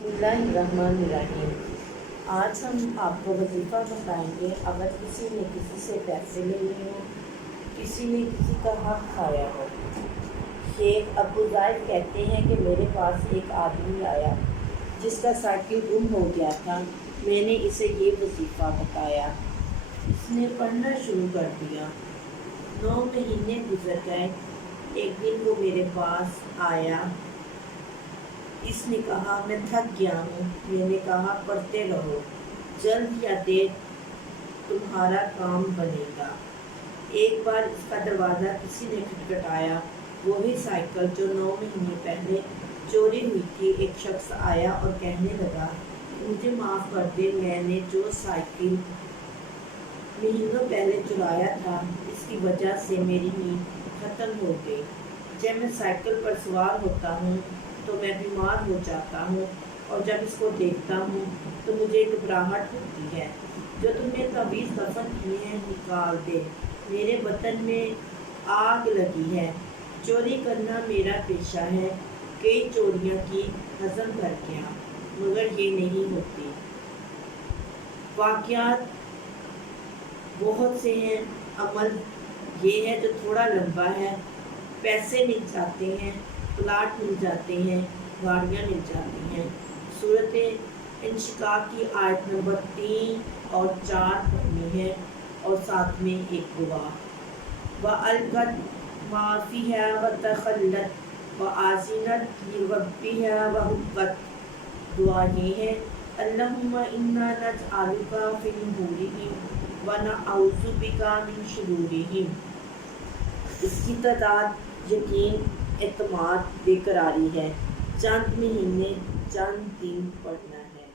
बिस्मिल्लाहिर्रहमानिर्रहीम। आज हम आपको वजीफ़ा बताएंगे। अगर किसी ने किसी से पैसे ले लिए हों, किसी ने किसी का हक खाया हो। शेख अबू ज़ाहिद कहते हैं कि मेरे पास एक आदमी आया जिसका साइकिल गुम हो गया था। मैंने इसे ये वजीफ़ा बताया, इसने पढ़ना शुरू कर दिया। 9 महीने गुजर गए। एक दिन वो मेरे पास आया। इसने कहा मैं थक गया हूँ। मैंने कहा पढ़ते रहो, जल्द या देर तुम्हारा काम बनेगा। एक बार इसका दरवाज़ा किसी ने खटखटाया। वही साइकिल जो 9 महीने पहले चोरी हुई थी। एक शख्स आया और कहने लगा मुझे माफ़ कर दे, मैंने जो साइकिल महीनों पहले चुराया था इसकी वजह से मेरी नींद खत्म हो गई। जब मैं साइकिल पर सवार होता हूँ तो मैं बीमार हो जाता हूँ और जब इसको देखता हूँ तो मुझे घबराहट होती है। जो तुमने तवीज़ दफन किए हैं निकाल दे, मेरे वतन में आग लगी है। चोरी करना मेरा पेशा है। कई चोरियाँ की, हज़म कर गया, मगर ये नहीं होती। वाक़यात बहुत से हैं, अमल ये है जो थोड़ा लंबा है। पैसे मिल जाते हैं, प्लाट मिल जाते हैं, गाड़ियाँ मिल जाती हैं। सूरत इंशिकाक की आयत नंबर 3 और 4 पढ़नी है और साथ में एक दुआ। व अलगत माफ़ी है व तखल्लत व आज़िनत लिरब्बी है व हुक्कत। दुआ ये है अल्लाहुम्मा इन्ना नजअलुका फी नुहूरिहिम व नअऊज़ु बिका मिन शुरूरिहिम। इसकी तादाद यकीन, एतमाद, बेकरारी है। चंद महीने, चंद दिन पढ़ना है।